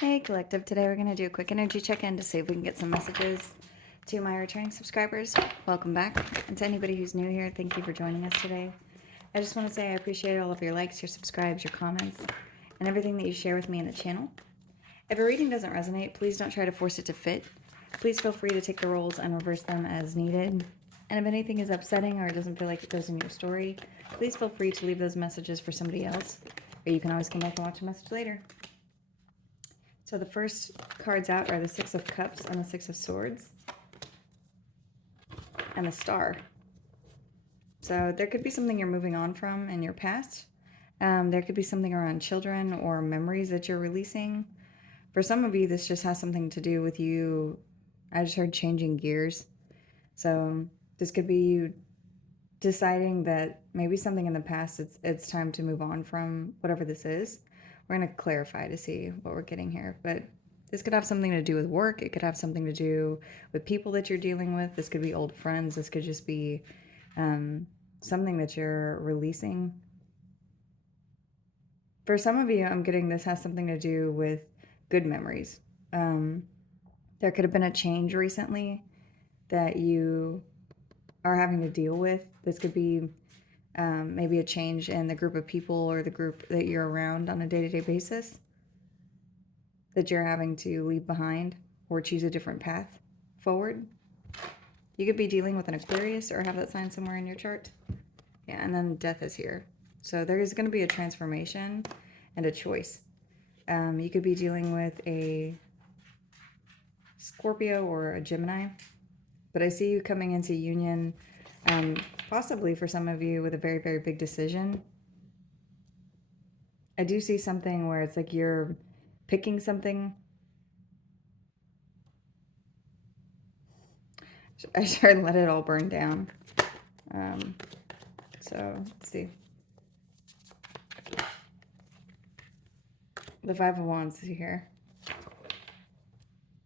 Hey Collective, today we're going to do a quick energy check-in to see if we can get some messages to my returning subscribers. Welcome back. And to anybody who's new here, thank you for joining us today. I just want to say I appreciate all of your likes, your subscribes, your comments, and everything that you share with me in the channel. If a reading doesn't resonate, please don't try to force it to fit. Please feel free to take the roles and reverse them as needed. And if anything is upsetting or it doesn't feel like it goes in your story, please feel free to leave those messages for somebody else, or you can always come back and watch a message later. So the first cards out are the Six of Cups and the Six of Swords and the Star. So there could be something you're moving on from in your past. There could be something around children or memories that you're releasing. For some of you, this just has something to do with you. I just heard changing gears. So this could be you deciding that maybe something in the past, it's time to move on from whatever this is. We're going to clarify to see what we're getting here, but this could have something to do with work. It could have something to do with people that you're dealing with. This could be old friends. This could just be something that you're releasing. For some of you, I'm getting this has something to do with good memories. There could have been a change recently that you are having to deal with. This could be maybe a change in the group of people or the group that you're around on a day-to-day basis that you're having to leave behind or choose a different path forward. You could be dealing with an Aquarius or have that sign somewhere in your chart. Yeah, and then death is here. So there is going to be a transformation and a choice. You could be dealing with a Scorpio or a Gemini, but I see you coming into union, possibly for some of you with a very, very big decision. I do see something where it's like you're picking something. I should let it all burn down. So let's see. The Five of Wands is here.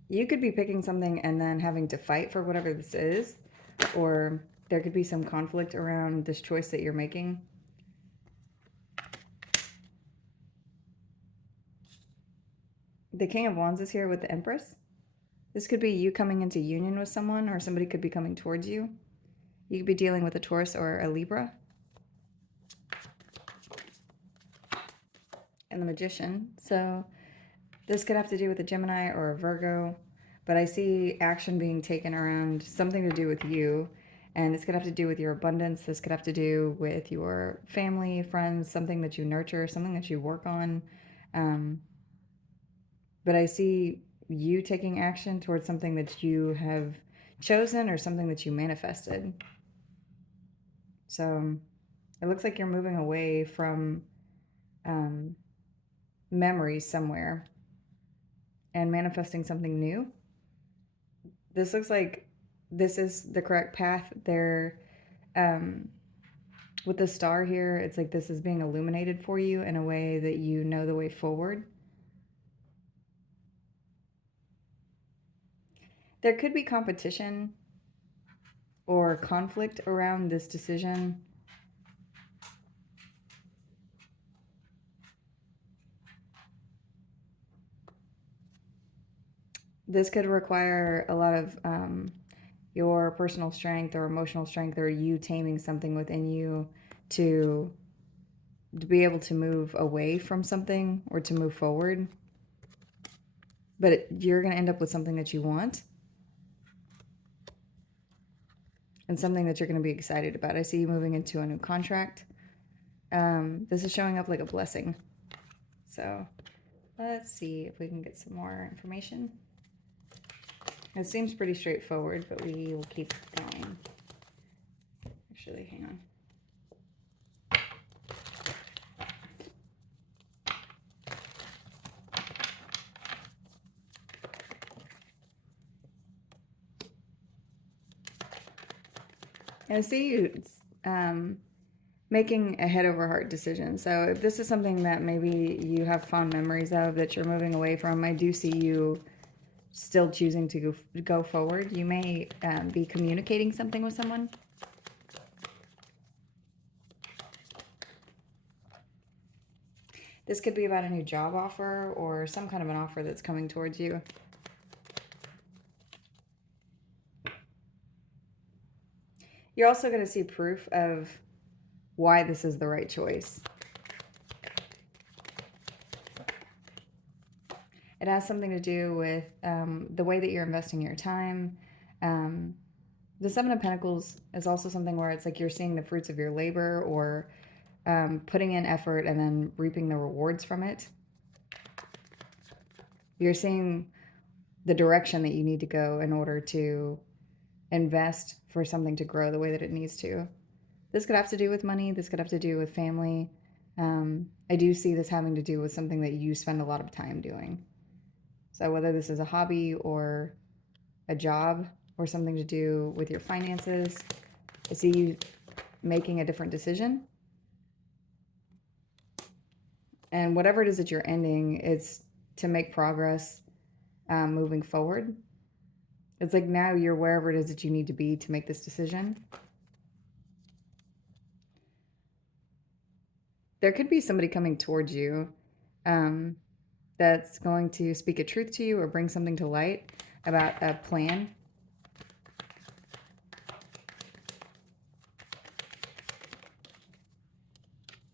You could be picking something and then having to fight for whatever this is, or there could be some conflict around this choice that you're making. The King of Wands is here with the Empress. This could be you coming into union with someone, or somebody could be coming towards you. You could be dealing with a Taurus or a Libra. And the Magician. So this could have to do with a Gemini or a Virgo, but I see action being taken around something to do with you, and this could have to do with your abundance. This could have to do with your family, friends, something that you nurture, something that you work on. But I see you taking action towards something that you have chosen or something that you manifested. So it looks like you're moving away from memories somewhere and manifesting something new. This looks like this is the correct path. There, with the star here, it's like this is being illuminated for you in a way that you know the way forward. There could be competition or conflict around this decision. This could require a lot of your personal strength or emotional strength, or you taming something within you to be able to move away from something or to move forward. But you're going to end up with something that you want and something that you're going to be excited about. I see you moving into a new contract. This is showing up like a blessing. So let's see if we can get some more information. It seems pretty straightforward, but we will keep going. Actually, hang on. I see you making a head over heart decision. So if this is something that maybe you have fond memories of that you're moving away from, I do see you still choosing to go forward. You may be communicating something with someone. This could be about a new job offer or some kind of an offer that's coming towards you. You're also going to see proof of why this is the right choice. It has something to do with the way that you're investing your time. The Seven of Pentacles is also something where it's like you're seeing the fruits of your labor, or putting in effort and then reaping the rewards from it. You're seeing the direction that you need to go in order to invest for something to grow the way that it needs to. This could have to do with money. This could have to do with family. I do see this having to do with something that you spend a lot of time doing. So whether this is a hobby or a job or something to do with your finances, I see you making a different decision. And whatever it is that you're ending, it's to make progress moving forward. It's like now you're wherever it is that you need to be to make this decision. There could be somebody coming towards you that's going to speak a truth to you or bring something to light about a plan.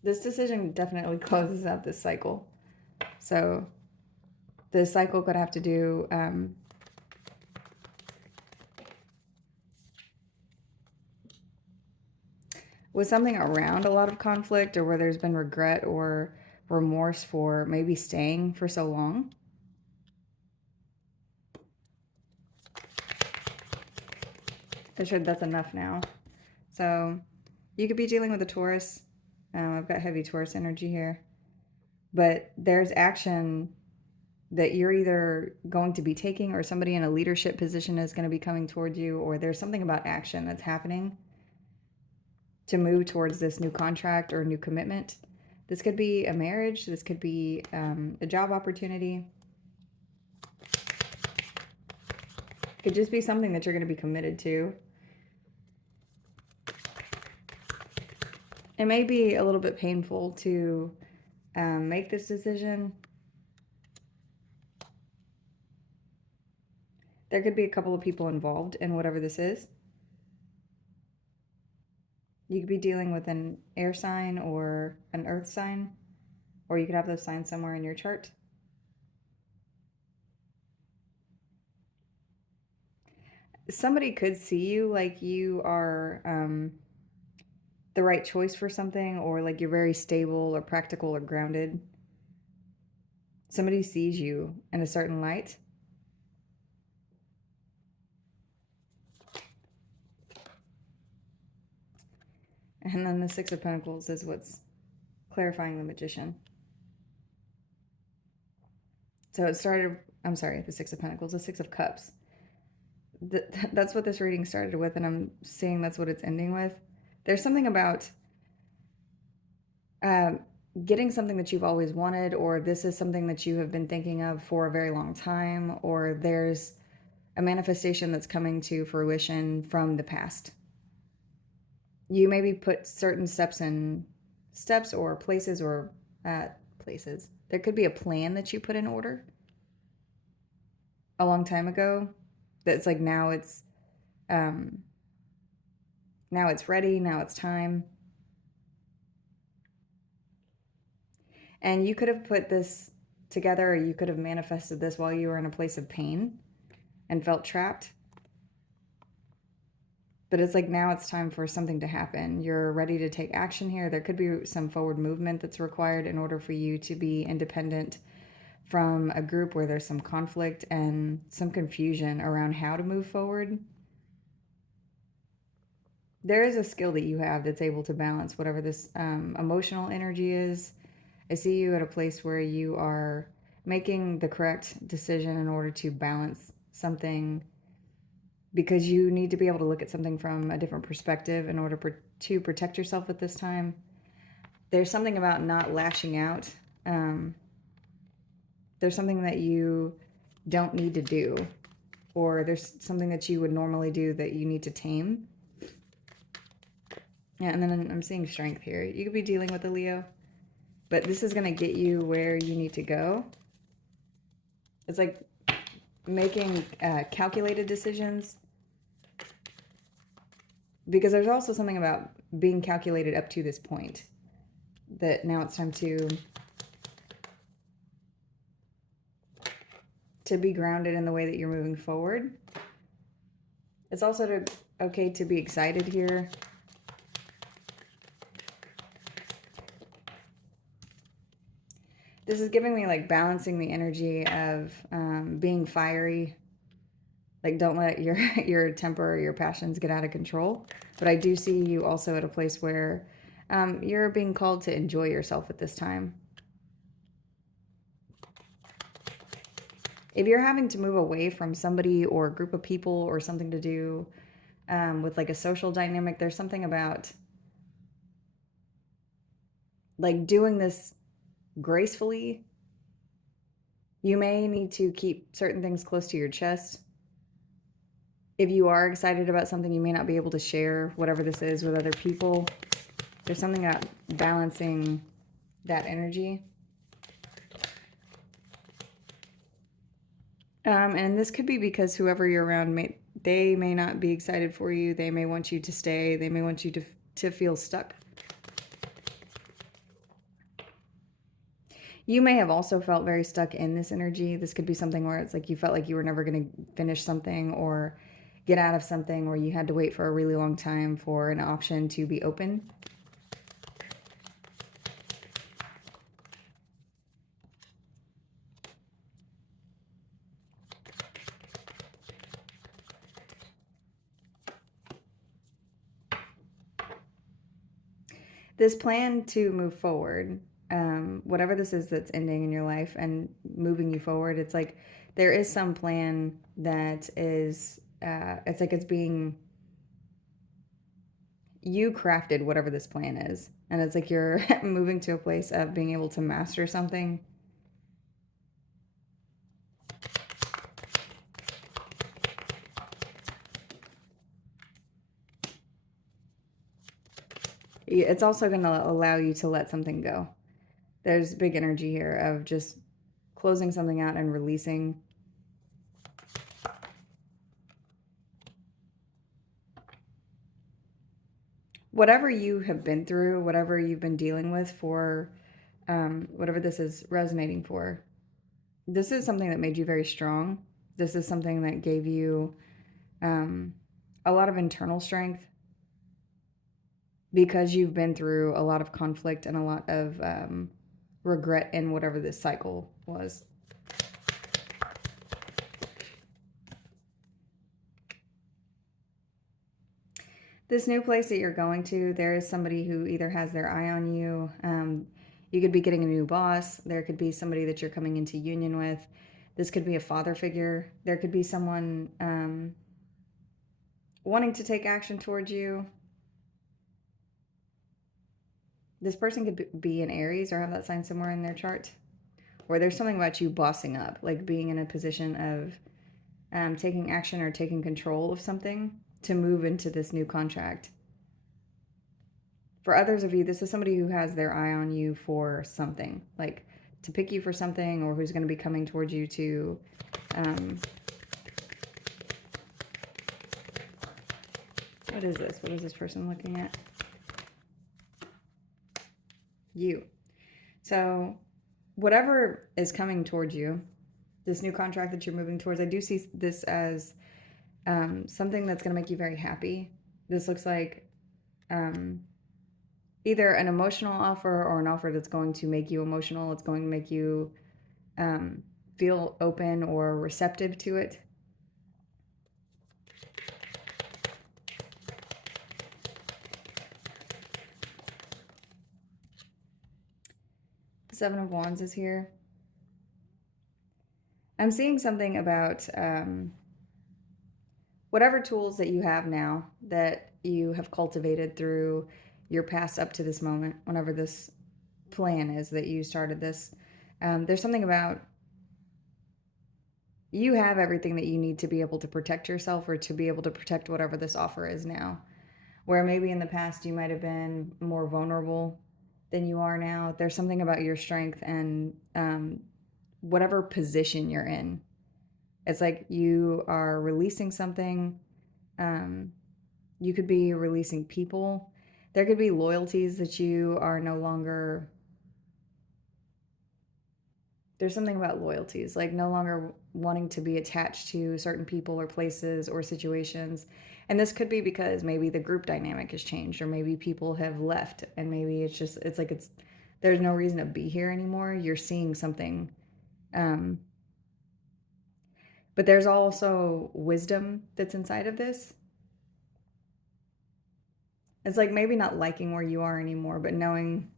This decision definitely closes out this cycle. So this cycle could have to do with something around a lot of conflict, or where there's been regret or remorse for maybe staying for so long. I'm sure that's enough now. So you could be dealing with a Taurus. I've got heavy Taurus energy here. But there's action that you're either going to be taking, or somebody in a leadership position is going to be coming towards you, or there's something about action that's happening to move towards this new contract or new commitment. This could be a marriage. This could be a job opportunity. It could just be something that you're going to be committed to. It may be a little bit painful to make this decision. There could be a couple of people involved in whatever this is. You could be dealing with an air sign or an earth sign, or you could have those signs somewhere in your chart. Somebody could see you like you are the right choice for something, or like you're very stable or practical or grounded. Somebody sees you in a certain light. And then the Six of Pentacles is what's clarifying the Magician. So it started, I'm sorry, the Six of Pentacles, the Six of Cups. That's what this reading started with, and I'm seeing that's what it's ending with. There's something about getting something that you've always wanted, or this is something that you have been thinking of for a very long time, or there's a manifestation that's coming to fruition from the past. You maybe put certain steps or places, or places. There could be a plan that you put in order a long time ago that's like now it's ready, now it's time. And you could have put this together, or you could have manifested this while you were in a place of pain and felt trapped. But it's like now it's time for something to happen. You're ready to take action here. There could be some forward movement that's required in order for you to be independent from a group where there's some conflict and some confusion around how to move forward. There is a skill that you have that's able to balance whatever this emotional energy is. I see you at a place where you are making the correct decision in order to balance something, because you need to be able to look at something from a different perspective in order to protect yourself at this time. There's something about not lashing out. There's something that you don't need to do, or there's something that you would normally do that you need to tame. Yeah, and then I'm seeing strength here. You could be dealing with a Leo, but this is going to get you where you need to go. It's like making calculated decisions, because there's also something about being calculated up to this point that now it's time to be grounded in the way that you're moving forward. It's also okay to be excited here. This is giving me like balancing the energy of being fiery. Like, don't let your temper or your passions get out of control. But I do see you also at a place where you're being called to enjoy yourself at this time. If you're having to move away from somebody or a group of people or something to do with like a social dynamic, there's something about like doing this gracefully. You may need to keep certain things close to your chest. If you are excited about something, you may not be able to share whatever this is with other people. There's something about balancing that energy. And this could be because whoever you're around, they may not be excited for you. They may want you to stay. They may want you to feel stuck. You may have also felt very stuck in this energy. This could be something where it's like you felt like you were never going to finish something or get out of something, or you had to wait for a really long time for an option to be open. This plan to move forward, whatever this is that's ending in your life and moving you forward, it's like there is some plan that is, it's like it's being, you crafted whatever this plan is. And it's like you're moving to a place of being able to master something. It's also going to allow you to let something go. There's big energy here of just closing something out and releasing. Whatever you have been through, whatever you've been dealing with for, whatever this is resonating for, this is something that made you very strong. This is something that gave you a lot of internal strength, because you've been through a lot of conflict and a lot of regret in whatever this cycle was. This new place that you're going to, there is somebody who either has their eye on you. You could be getting a new boss. There could be somebody that you're coming into union with. This could be a father figure. There could be someone wanting to take action towards you. This person could be an Aries or have that sign somewhere in their chart. Or there's something about you bossing up, like being in a position of taking action or taking control of something to move into this new contract. For others of you, this is somebody who has their eye on you for something, like to pick you for something, or who's going to be coming towards you to what is this? What is this person looking at? You. So whatever is coming towards you, this new contract that you're moving towards, I do see this as something that's going to make you very happy. This looks like either an emotional offer or an offer that's going to make you emotional. It's going to make you feel open or receptive to it. Seven of Wands is here. I'm seeing something about whatever tools that you have now that you have cultivated through your past up to this moment, whenever this plan is that you started this. There's something about you have everything that you need to be able to protect yourself or to be able to protect whatever this offer is now. Where maybe in the past you might have been more vulnerable, than you are now. There's something about your strength and whatever position you're in. It's like you are releasing something. You could be releasing people. There could be loyalties that you are no longer. There's something about loyalties, like no longer wanting to be attached to certain people or places or situations. And this could be because maybe the group dynamic has changed, or maybe people have left, and maybe it's like there's no reason to be here anymore. You're seeing something. Um, but there's also wisdom that's inside of this. It's like maybe not liking where you are anymore, but knowing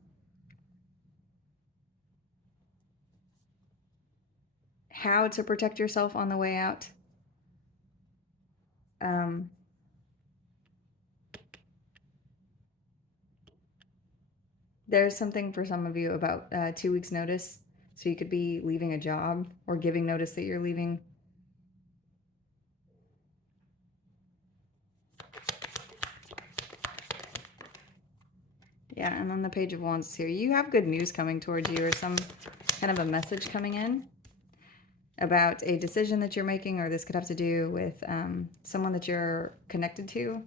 how to protect yourself on the way out. Um, there's something for some of you about 2 weeks' notice. So you could be leaving a job or giving notice that you're leaving. Yeah, and then the Page of Wands here. You have good news coming towards you, or some kind of a message coming in about a decision that you're making, or this could have to do with someone that you're connected to.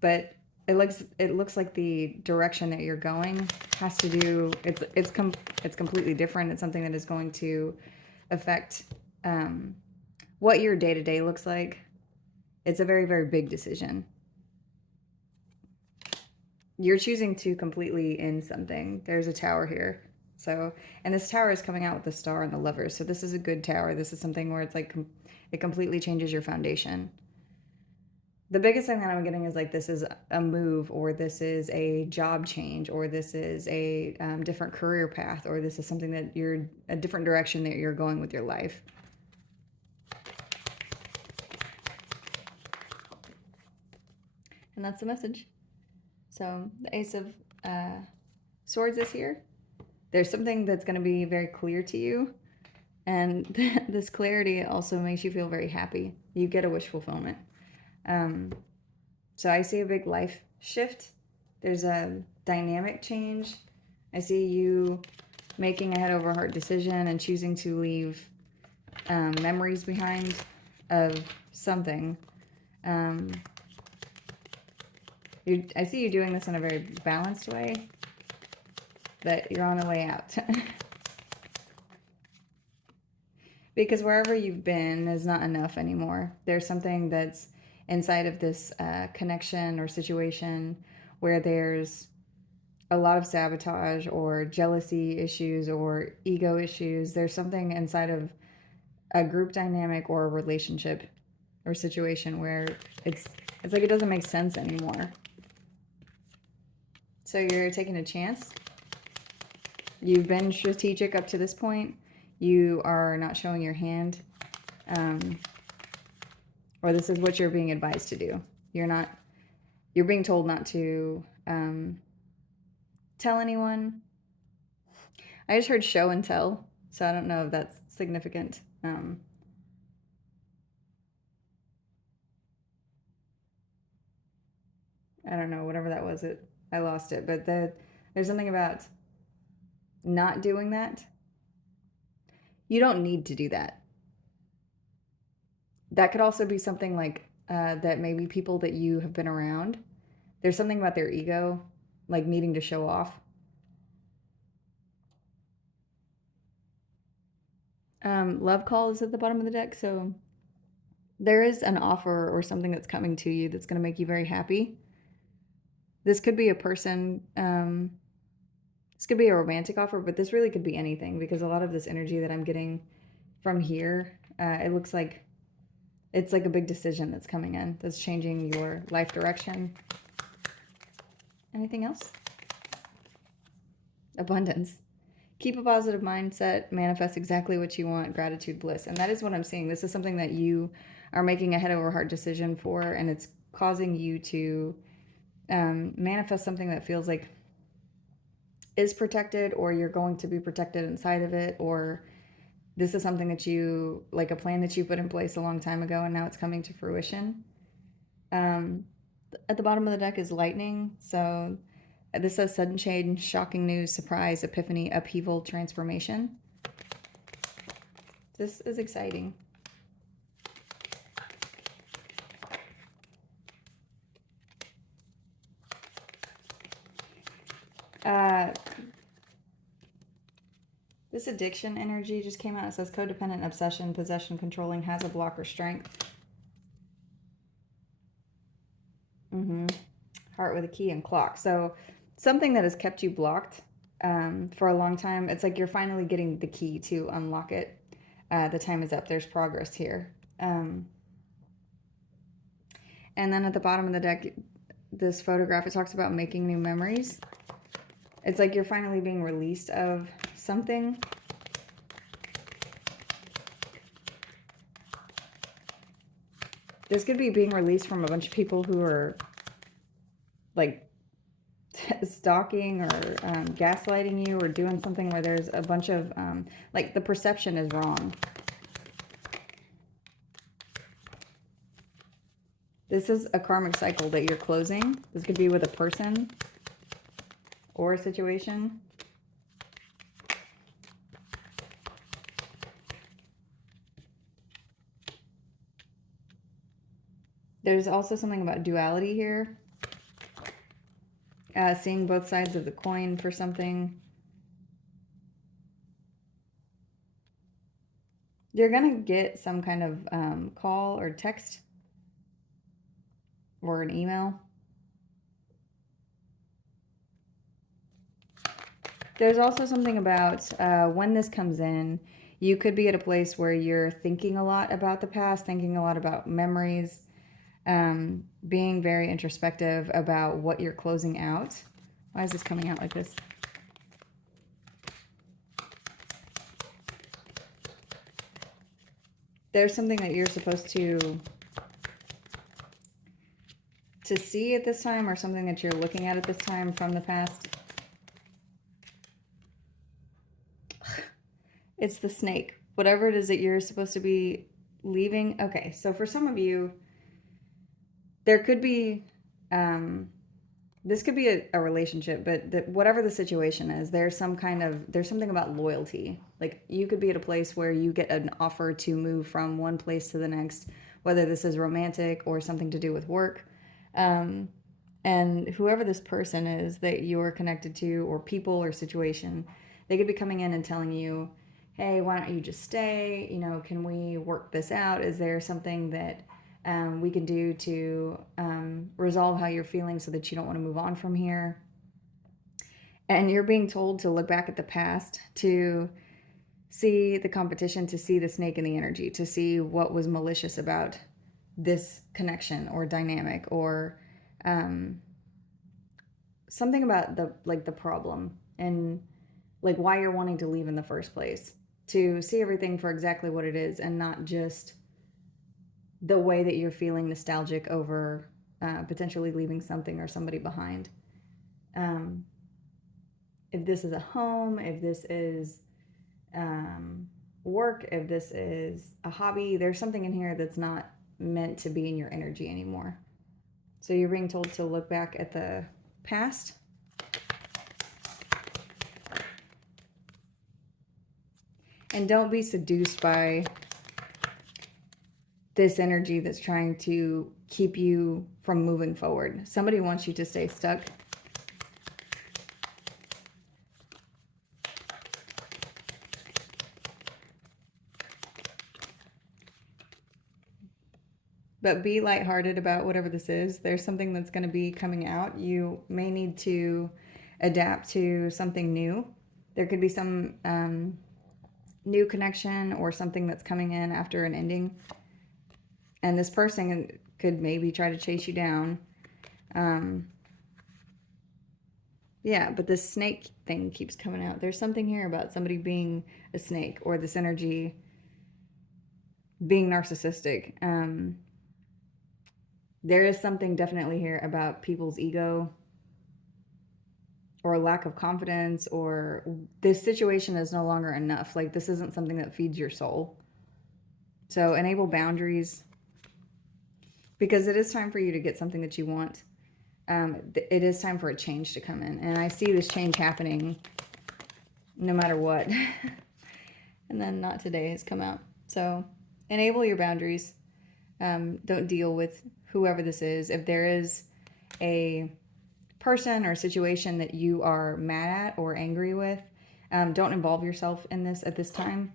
But it looks like the direction that you're going has to do. It's completely different. It's something that is going to affect what your day-to-day looks like. It's a very, very big decision. You're choosing to completely end something. There's a tower here. So, and this tower is coming out with the star and the lovers. So this is a good tower. This is something where it's like it completely changes your foundation. The biggest thing that I'm getting is like this is a move, or this is a job change, or this is a different career path, or this is something that you're a different direction that you're going with your life. And that's the message. So the Ace of Swords is here. There's something that's going to be very clear to you. And this clarity also makes you feel very happy. You get a wish fulfillment. So I see a big life shift. There's a dynamic change. I see you making a head over heart decision and choosing to leave memories behind of something. I see you doing this in a very balanced way, but you're on the way out. Because wherever you've been is not enough anymore. There's something that's inside of this connection or situation where there's a lot of sabotage or jealousy issues or ego issues. There's something inside of a group dynamic or a relationship or situation where it's like it doesn't make sense anymore. So you're taking a chance. You've been strategic up to this point. You are not showing your hand. Or this is what you're being advised to do. You're being told not to tell anyone. I just heard show and tell, so I don't know if that's significant. I don't know, whatever that was, I lost it. But there's something about not doing that. You don't need to do that. That could also be something like that maybe people that you have been around, there's something about their ego, like needing to show off. Love call is at the bottom of the deck, so there is an offer or something that's coming to you that's going to make you very happy. This could be a person, this could be a romantic offer, but this really could be anything, because a lot of this energy that I'm getting from here, it looks like it's like a big decision that's coming in, that's changing your life direction. Anything else? Abundance. Keep a positive mindset, manifest exactly what you want, gratitude, bliss. And that is what I'm seeing. This is something that you are making a head over heart decision for, and it's causing you to manifest something that feels like is protected, or you're going to be protected inside of it, or this is something that you, like a plan that you put in place a long time ago, and now it's coming to fruition. At the bottom of the deck is lightning. So This says sudden change, shocking news, surprise, epiphany, upheaval, transformation. This is exciting. This addiction energy just came out. It says codependent, obsession, possession, controlling, has a block or strength. Heart with a key and clock. So something that has kept you blocked for a long time. It's like you're finally getting the key to unlock it. The time is up. There's progress here. And then at the bottom of the deck, this photograph, it talks about making new memories. It's like you're finally being released of something. This could be being released from a bunch of people who are like stalking or gaslighting you or doing something where there's a bunch of like the perception is wrong. This is a karmic cycle that you're closing. This could be with a person or a situation. There's also something about duality here. Seeing both sides of the coin for something. You're going to get some kind of call or text or an email. There's also something about when this comes in, you could be at a place where you're thinking a lot about the past, thinking a lot about memories, being very introspective about what you're closing out. Why is this coming out like this? There's something that you're supposed to see at this time, or something that you're looking at this time from the past. It's the snake. Whatever it is that you're supposed to be leaving. Okay, so for some of you, there could be, this could be a relationship, but whatever the situation is, there's something about loyalty. Like you could be at a place where you get an offer to move from one place to the next, whether this is romantic or something to do with work. And whoever this person is that you're connected to, or people or situation, they could be coming in and telling you, hey, why don't you just stay? You know, can we work this out? Is there something that we can do to resolve how you're feeling so that you don't want to move on from here? And you're being told to look back at the past, to see the competition, to see the snake in the energy, to see what was malicious about this connection or dynamic, or something about the problem, and like why you're wanting to leave in the first place. To see everything for exactly what it is, and not just the way that you're feeling nostalgic over potentially leaving something or somebody behind. If this is a home, if this is work, if this is a hobby, there's something in here that's not meant to be in your energy anymore. So you're being told to look back at the past. And don't be seduced by this energy that's trying to keep you from moving forward. Somebody wants you to stay stuck. But be lighthearted about whatever this is. There's something that's going to be coming out. You may need to adapt to something new. There could be some new connection or something that's coming in after an ending. And this person could maybe try to chase you down. Yeah, but this snake thing keeps coming out. There's something here about somebody being a snake, or this energy being narcissistic. There is something definitely here about people's ego, or lack of confidence, or this situation is no longer enough. Like this isn't something that feeds your soul. So enable boundaries, because it is time for you to get something that you want. it is time for a change to come in. And I see this change happening no matter what. And then not today has come out. So enable your boundaries. Don't deal with whoever this is. If there is a person or situation that you are mad at or angry with, don't involve yourself in this at this time.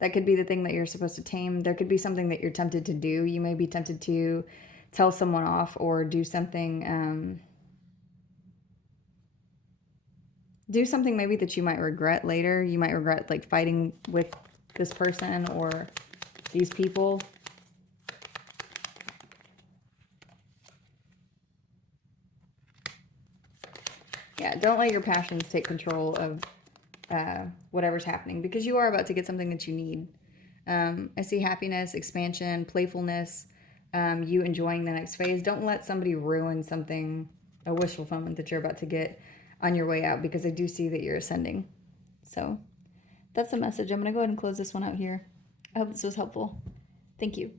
That could be the thing that you're supposed to tame. There could be something that you're tempted to do. You may be tempted to tell someone off or do something maybe that you might regret later. You might regret like fighting with this person or these people. Yeah, don't let your passions take control of whatever's happening, because you are about to get something that you need. I see happiness, expansion, playfulness, you enjoying the next phase. Don't let somebody ruin something, a wish fulfillment that you're about to get on your way out, because I do see that you're ascending. So that's the message. I'm going to go ahead and close this one out here. I hope this was helpful. Thank you.